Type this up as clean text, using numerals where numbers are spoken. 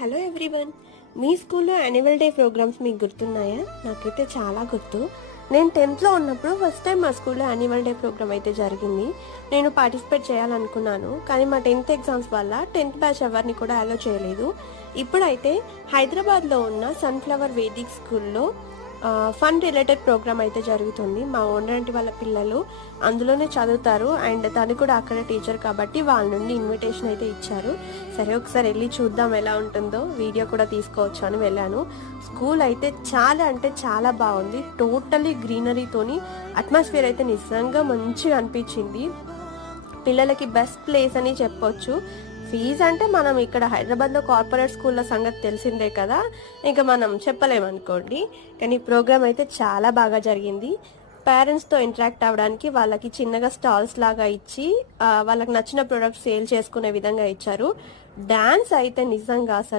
Hello everyone, మీ స్కూల్లో annual day programmes మీకు గుర్తున్నాయా? నాకైతే చాలా గుర్తు. నేను 10th ఉన్నప్పుడు ఫస్ట్ టైం మా స్కూల్లో యాన్యువల్ డే ప్రోగ్రామ్ అయితే జరిగింది. నేను పార్టిసిపేట్ చేయాలనుకున్నాను, కానీ మా 10th ఎగ్జామ్స్ వల్ల 10th బ్యాచ్ ఎవరిని కూడా అలో చేయలేదు. ఇప్పుడైతే హైదరాబాద్లో ఉన్న సన్ఫ్లవర్ వేదిక్ స్కూల్లో ఫన్ రిలేటెడ్ ప్రోగ్రామ్ అయితే జరుగుతుంది. మా ఓనర్ ఆంటీ వాళ్ళ పిల్లలు అందులోనే చదువుతారు, అండ్ తను కూడా అక్కడ టీచర్ కాబట్టి వాళ్ళ నుండి ఇన్విటేషన్ అయితే ఇచ్చారు. సరే ఒకసారి వెళ్ళి చూద్దాం ఎలా ఉంటుందో, వీడియో కూడా తీసుకోవచ్చు అని వెళ్ళాను. స్కూల్ అయితే చాలా అంటే చాలా బాగుంది. టోటలీ గ్రీనరీతోని అట్మాస్ఫియర్ అయితే నిజంగా మంచిగా అనిపించింది. పిల్లలకి బెస్ట్ ప్లేస్ అని చెప్పొచ్చు. ఫీజు అంటే మనం ఇక్కడ హైదరాబాద్లో కార్పొరేట్ స్కూళ్ళ సంగతి తెలిసిందే కదా, ఇంకా మనం చెప్పలేమనుకోండి. కానీ ప్రోగ్రామ్ అయితే చాలా బాగా జరిగింది. పేరెంట్స్తో ఇంటరాక్ట్ అవ్వడానికి వాళ్ళకి చిన్నగా స్టాల్స్ లాగా ఇచ్చి వాళ్ళకి నచ్చిన ప్రొడక్ట్స్ సేల్ చేసుకునే విధంగా ఇచ్చారు. డాన్స్ అయితే నిజంగా అసలు